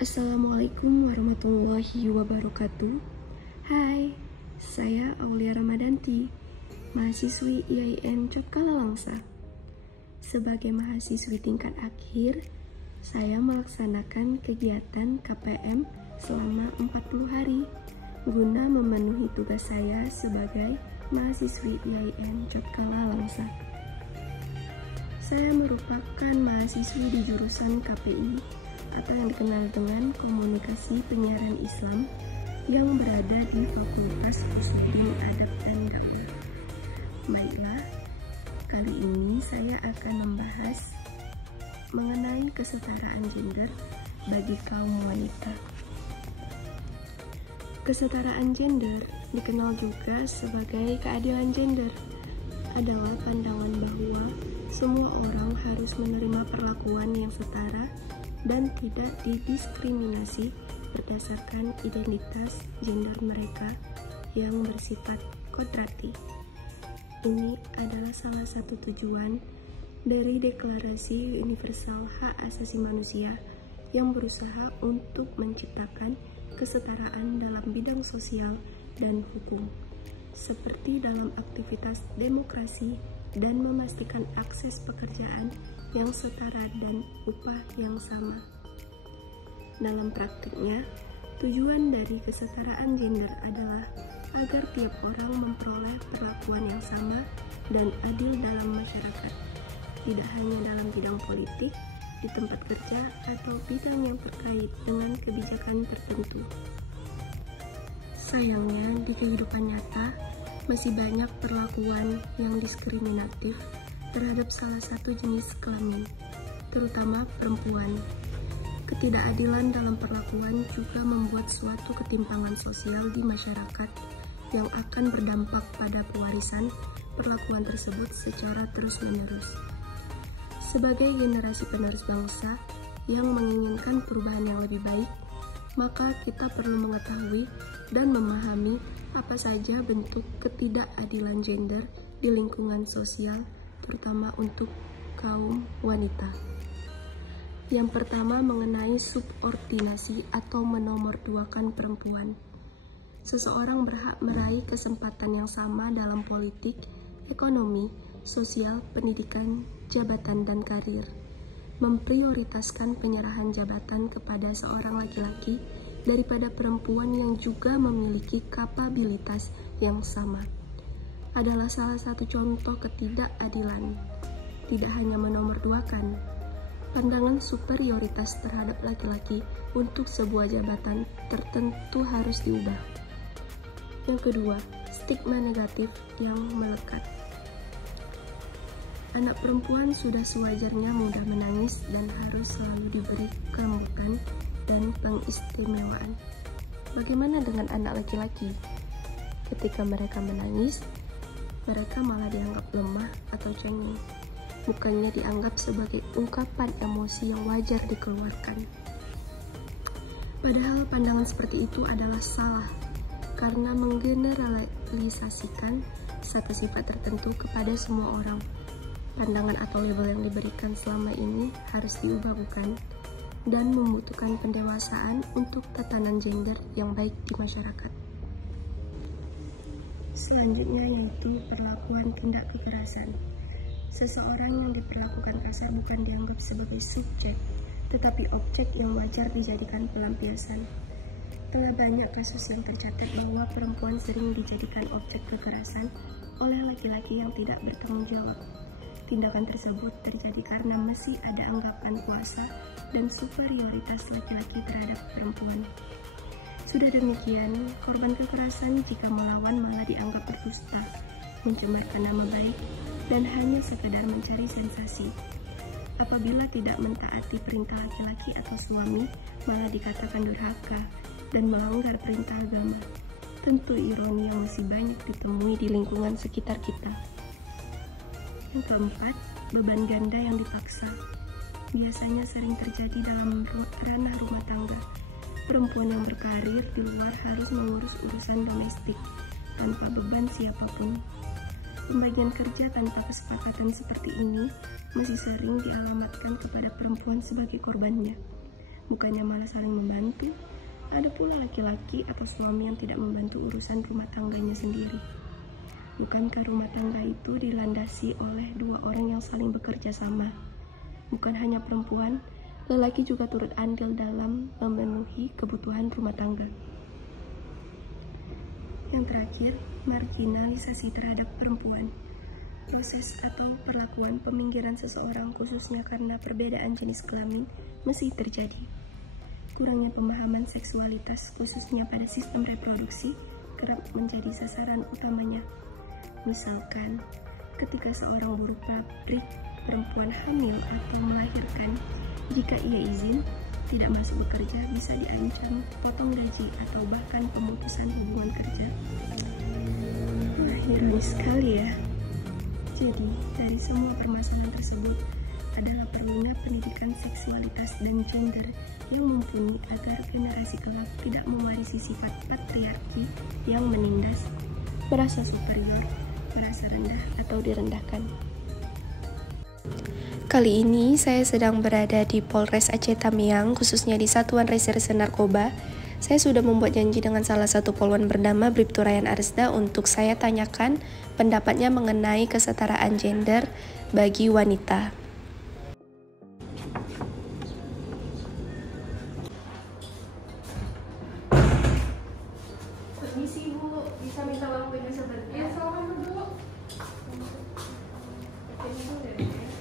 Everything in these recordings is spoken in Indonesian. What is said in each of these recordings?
Assalamualaikum warahmatullahi wabarakatuh. Hai, saya Aulia Ramadanti, mahasiswi IAIN Cotkalalangsa. Sebagai mahasiswi tingkat akhir, saya melaksanakan kegiatan KPM selama 40 hari guna memenuhi tugas saya sebagai mahasiswi IAIN Cotkalalangsa. Saya merupakan mahasiswi di jurusan KPI atau yang dikenal dengan Komunikasi Penyiaran Islam yang berada di Fakultas Usuluddin Adab dan Dakwah. Baiklah, kali ini saya akan membahas mengenai kesetaraan gender bagi kaum wanita. Kesetaraan gender, dikenal juga sebagai keadilan gender, adalah pandangan bahwa semua orang harus menerima perlakuan yang setara dan tidak didiskriminasi berdasarkan identitas gender mereka yang bersifat kodrati. Ini adalah salah satu tujuan dari Deklarasi Universal Hak Asasi Manusia yang berusaha untuk menciptakan kesetaraan dalam bidang sosial dan hukum, seperti dalam aktivitas demokrasi dan memastikan akses pekerjaan yang setara dan upah yang sama. Dalam praktiknya, tujuan dari kesetaraan gender adalah agar tiap orang memperoleh perlakuan yang sama dan adil dalam masyarakat, tidak hanya dalam bidang politik, di tempat kerja, atau bidang yang terkait dengan kebijakan tertentu. Sayangnya, di kehidupan nyata, masih banyak perlakuan yang diskriminatif terhadap salah satu jenis kelamin, terutama perempuan. Ketidakadilan dalam perlakuan juga membuat suatu ketimpangan sosial di masyarakat yang akan berdampak pada pewarisan perlakuan tersebut secara terus-menerus. Sebagai generasi penerus bangsa yang menginginkan perubahan yang lebih baik, maka kita perlu mengetahui dan memahami apa saja bentuk ketidakadilan gender di lingkungan sosial, terutama untuk kaum wanita. Yang pertama mengenai subordinasi atau menomorduakan perempuan. Seseorang berhak meraih kesempatan yang sama dalam politik, ekonomi, sosial, pendidikan, jabatan, dan karir. Memprioritaskan penyerahan jabatan kepada seorang laki-laki daripada perempuan yang juga memiliki kapabilitas yang sama adalah salah satu contoh ketidakadilan. Tidak hanya menomorduakan, pandangan superioritas terhadap laki-laki untuk sebuah jabatan tertentu harus diubah. Yang kedua, stigma negatif yang melekat. Anak perempuan sudah sewajarnya mudah menangis dan harus selalu diberi kelembutan dan pengistimewaan. Bagaimana dengan anak laki-laki? Ketika mereka menangis, mereka malah dianggap lemah atau cengeng, bukannya dianggap sebagai ungkapan emosi yang wajar dikeluarkan. Padahal pandangan seperti itu adalah salah, karena menggeneralisasikan satu sifat tertentu kepada semua orang. Pandangan atau label yang diberikan selama ini harus diubah, bukan? Dan membutuhkan pendewasaan untuk tatanan gender yang baik di masyarakat. Selanjutnya yaitu perlakuan tindak kekerasan. Seseorang yang diperlakukan kasar bukan dianggap sebagai subjek, tetapi objek yang wajar dijadikan pelampiasan. Telah banyak kasus yang tercatat bahwa perempuan sering dijadikan objek kekerasan oleh laki-laki yang tidak bertanggung jawab. Tindakan tersebut terjadi karena masih ada anggapan kuasa dan superioritas laki-laki terhadap perempuan. Sudah demikian, korban kekerasan jika melawan malah dianggap berdusta, mencemarkan nama baik, dan hanya sekedar mencari sensasi. Apabila tidak mentaati perintah laki-laki atau suami, malah dikatakan durhaka dan melanggar perintah agama. Tentu ironi yang masih banyak ditemui di lingkungan sekitar kita. Yang keempat, beban ganda yang dipaksa. Biasanya sering terjadi dalam ranah rumah tangga. Perempuan yang berkarir di luar harus mengurus urusan domestik tanpa beban siapapun. Pembagian kerja tanpa kesepakatan seperti ini masih sering dialamatkan kepada perempuan sebagai korbannya. bukannya malah saling membantu. Ada pula laki-laki atau suami yang tidak membantu urusan rumah tangganya sendiri. Bukankah rumah tangga itu dilandasi oleh dua orang yang saling bekerja sama? Bukan hanya perempuan, lelaki juga turut andil dalam memenuhi kebutuhan rumah tangga. Yang terakhir, marginalisasi terhadap perempuan. Proses atau perlakuan peminggiran seseorang khususnya karena perbedaan jenis kelamin masih terjadi. Kurangnya pemahaman seksualitas khususnya pada sistem reproduksi kerap menjadi sasaran utamanya. Misalkan, ketika seorang buruh pabrik perempuan hamil atau melahirkan, jika ia izin, tidak masuk bekerja bisa diancam potong gaji atau bahkan pemutusan hubungan kerja. Ironis sekali ya. Jadi, dari semua permasalahan tersebut adalah perlunya pendidikan seksualitas dan gender yang mumpuni agar generasi kelak tidak mewarisi sifat patriarki yang menindas, merasa superior, merasa rendah atau direndahkan. Kali ini saya sedang berada di Polres Aceh Tamiang, khususnya di Satuan Reserse Narkoba. Saya sudah membuat janji dengan salah satu polwan bernama Bribtu Ryan Arsda untuk saya tanyakan pendapatnya mengenai kesetaraan gender bagi wanita. Permisi Bu, bisa minta waktunya sebentar? Ya, silakan dulu.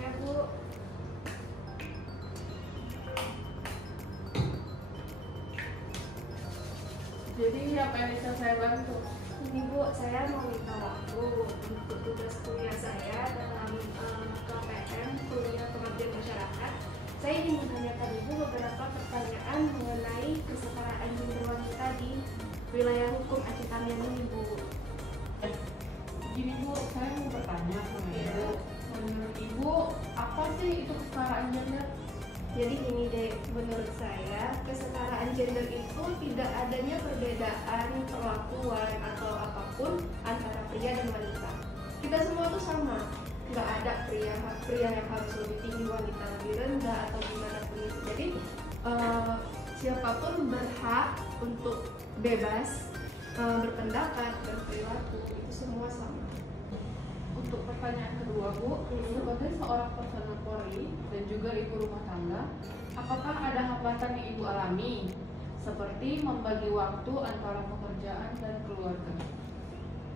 Ya Bu. Jadi apa yang bisa saya bantu? Ini Bu, saya mau minta waktu untuk tugas kuliah saya dalam KPM, Kuliah Pengabdian Masyarakat. Saya ingin menanyakan Ibu beberapa pertanyaan mengenai kesetaraan gender wanita di wilayah hukum Aceh Tamiang ini Bu. Gini Bu, saya mau bertanya sama Ibu. Menurut Ibu, apa sih itu kesetaraan gender? Jadi gini deh, menurut saya kesetaraan gender itu tidak adanya perbedaan perlakuan atau apapun antara pria dan wanita. Kita semua tuh sama, nggak ada pria yang harus lebih tinggi, wanita lebih rendah atau gimana pun itu. Jadi siapapun berhak untuk bebas berpendapat, berperilaku, itu semua sama. Untuk pertanyaan kedua Bu, sebagai seorang personel Polri dan juga ibu rumah tangga, apakah ada hambatan yang Ibu alami? Seperti membagi waktu antara pekerjaan dan keluarga.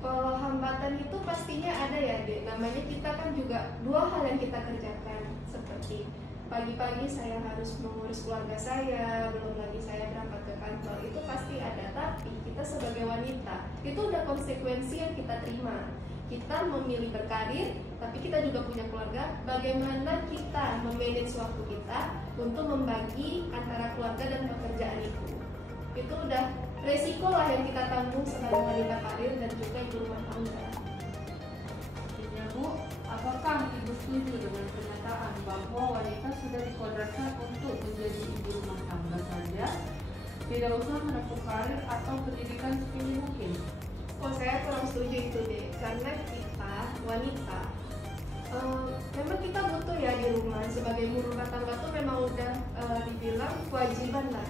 Kalau hambatan itu pastinya ada ya Dek, namanya kita kan juga dua hal yang kita kerjakan. Seperti pagi-pagi saya harus mengurus keluarga saya, belum lagi saya berangkat ke kantor, itu pasti ada. Tapi kita sebagai wanita, itu udah konsekuensi yang kita terima. Kita memilih berkarir, tapi kita juga punya keluarga. Bagaimana kita memanage waktu kita untuk membagi antara keluarga dan pekerjaan itu udah resiko lah yang kita tanggung sebagai wanita karir dan juga ibu rumah tangga. Ya Bu, apakah Ibu setuju dengan pernyataan bahwa wanita sudah dikodratkan untuk menjadi ibu rumah tangga saja, tidak usah menempuh karir atau pendidikan setinggi mungkin? Oh, saya kurang setuju itu deh, karena kita wanita memang kita butuh ya di rumah sebagai ibu rumah tangga tuh memang udah dibilang kewajiban lah.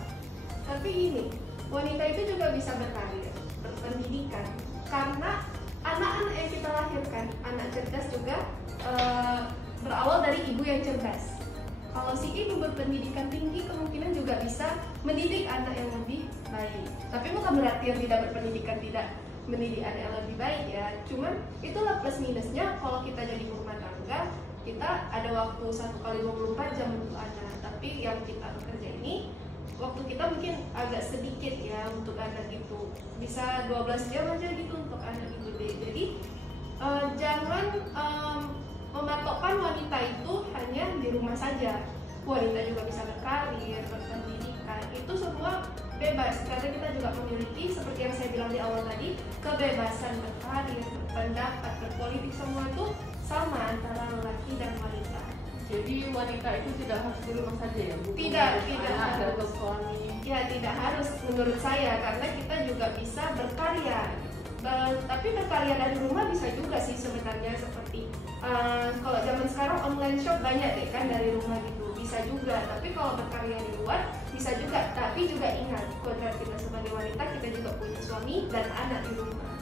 Tapi ini wanita itu juga bisa berkarir, berpendidikan, karena anak-anak yang kita lahirkan, anak cerdas juga berawal dari ibu yang cerdas. Kalau si ibu berpendidikan tinggi, kemungkinan juga bisa mendidik anak yang lebih baik. Tapi bukan berarti yang tidak berpendidikan tidak mendidik anak yang lebih baik ya. Cuman itulah plus minusnya kalau kita jadi rumah tangga, kita ada waktu 1 kali 24 jam untuk anak. Tapi yang kita bekerja ini, waktu kita mungkin agak sedikit ya untuk anak itu. Bisa 12 jam aja gitu untuk anak itu deh. Jadi jangan mematokkan wanita itu hanya di rumah saja. Wanita juga bisa berkarir, berpendidikan, itu semua bebas karena kita juga memiliki seperti yang saya bilang di awal tadi, kebebasan berkarir, berpendapat, berpolitik, semua itu sama antara lelaki dan wanita. Jadi wanita itu tidak harus di rumah saja ya Bu? Tidak ada harus. suami. Ya tidak harus menurut saya, karena kita juga bisa berkarya. Tapi berkarya dari rumah bisa juga sih sebenarnya, seperti kalau zaman sekarang online shop banyak deh kan dari rumah gitu. bisa juga. Tapi kalau berkarya di luar bisa juga, tapi juga ingat kodrat kita sebagai wanita, kita juga punya suami dan anak di rumah.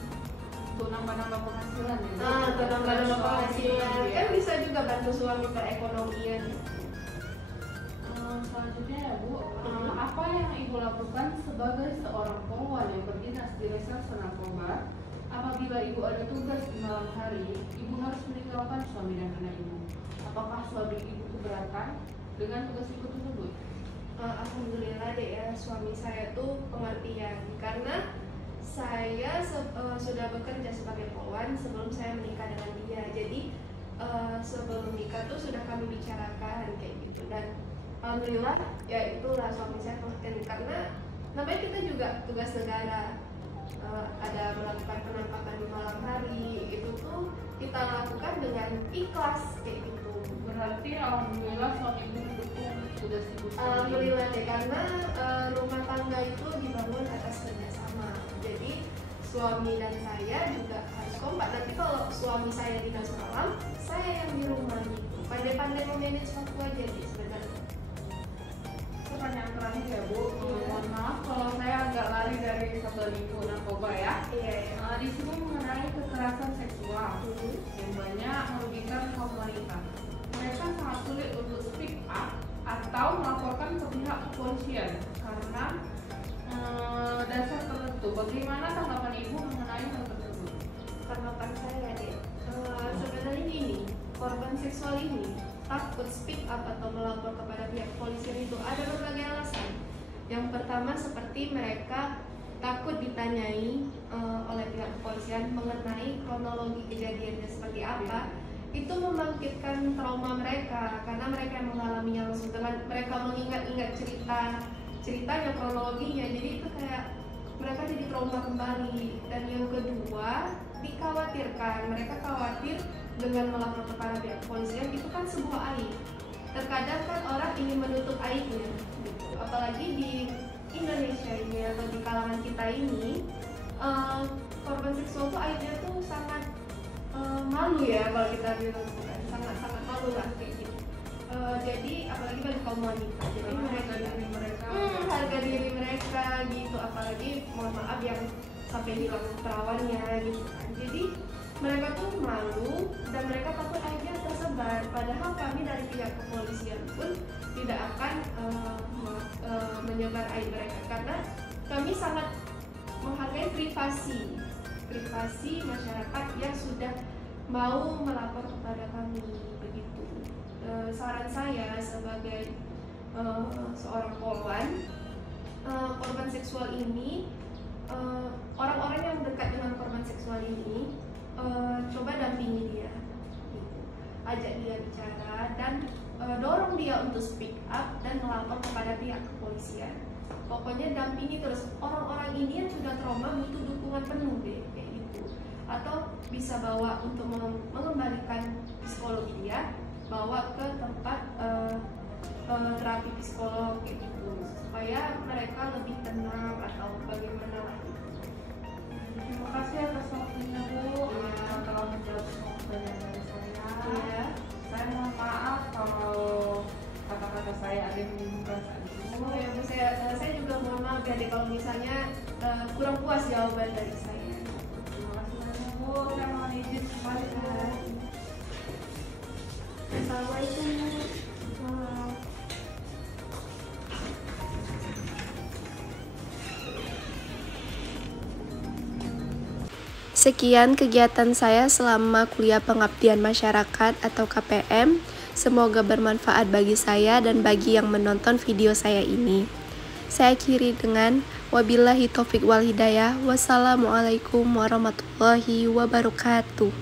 Untuk nambah-nambah penghasilan ya. Untuk nambah-nambah penghasilan kan bisa juga bantu suami perekonomian. Selanjutnya ya Bu, apa yang Ibu lakukan sebagai seorang polwan yang berdinas di reserse narkoba? Apabila Ibu ada tugas di malam hari, Ibu harus meninggalkan suami dan anak Ibu. Apakah suami Ibu keberatan dengan tugas Ibu tersebut? Alhamdulillah deh ya, suami saya tuh pengertian, karena saya sudah bekerja sebagai polwan sebelum saya menikah dengan dia. Jadi sebelum nikah tuh sudah kami bicarakan kayak gitu, dan alhamdulillah ya itulah suami saya pengertian, karena namanya kita juga tugas negara, ada melakukan penangkapan di malam hari, itu tuh kita lakukan dengan ikhlas kayak gitu. Berarti alhamdulillah suami Ibu mendukung tugas Ibu. Alhamdulillah deh, karena rumah tangga itu dibangun atas kerjasama. Jadi suami dan saya juga harus kompak. Nanti kalau suami saya dinas malam, saya yang di rumah gitu. Pandai-pandai memanage waktu aja sih sebenarnya. Pertanyaan terakhir ya Bu, mohon maaf kalau saya agak lari dari satu minggu narkoba ya. Iya. Di sini mengenai kekerasan seksual yang banyak merugikan kaum wanita. Mereka sangat sulit untuk speak up atau melaporkan ke pihak kepolisian karena dasar tertentu. Bagaimana tanggapan Ibu mengenai hal tersebut? Tanggapan saya deh, sebenarnya ini korban seksual ini takut speak up atau melapor kepada pihak kepolisian itu ada berbagai alasan. Yang pertama seperti mereka takut ditanyai oleh pihak kepolisian mengenai kronologi kejadiannya seperti apa. Itu membangkitkan trauma mereka karena mereka yang mengalaminya langsung, dengan mereka mengingat-ingat ceritanya, kronologinya, jadi itu kayak mereka jadi trauma kembali. Dan yang kedua, dikhawatirkan, mereka khawatir dengan melapor kepada pihak kepolisian itu kan sebuah aib. Terkadang kan orang ingin menutup aibnya gitu. Apalagi di Indonesia ini atau di kalangan kita ini, korban seksual tuh aibnya tuh sangat malu ya, kalau kita bilang sangat malu lah kayak gitu. Jadi apalagi bagi kaum wanita, jadi harga diri mereka gitu, apalagi mohon maaf yang sampai hilang perawannya gitu kan. Jadi mereka tuh malu dan mereka takut aibnya tersebar. Padahal kami dari pihak kepolisian pun tidak akan menyebar aib mereka, karena kami sangat menghargai privasi masyarakat yang sudah mau melapor kepada kami begitu. Saran saya sebagai seorang polwan, korban seksual ini, orang-orang yang dekat dengan korban seksual ini, coba dampingi dia gitu. Ajak dia bicara dan dorong dia untuk speak up dan melapor kepada pihak kepolisian. Pokoknya dampingi terus. Orang-orang ini yang sudah trauma butuh dukungan penuh deh kayak gitu. Atau bisa bawa untuk mengembalikan psikologi dia, bawa ke tempat terapi psikolog kayak gitu, supaya mereka lebih tenang atau bagaimana lah gitu. Terima kasih atas waktunya Bu, telah menjawab semua pertanyaan dari saya. Iya. Saya mohon maaf kalau kata-kata saya ada yang menyinggung perasaan Ibu. Ya Bu, saya juga mohon maaf ya deh kalau misalnya kurang puas jawaban dari saya. Terima kasih banyak Bu, saya mohon izin kembali Bu. Assalamualaikum. Sekian kegiatan saya selama kuliah pengabdian masyarakat atau KPM. Semoga bermanfaat bagi saya dan bagi yang menonton video saya ini. Saya akhiri dengan wabillahi taufik wal hidayah. Wassalamualaikum warahmatullahi wabarakatuh.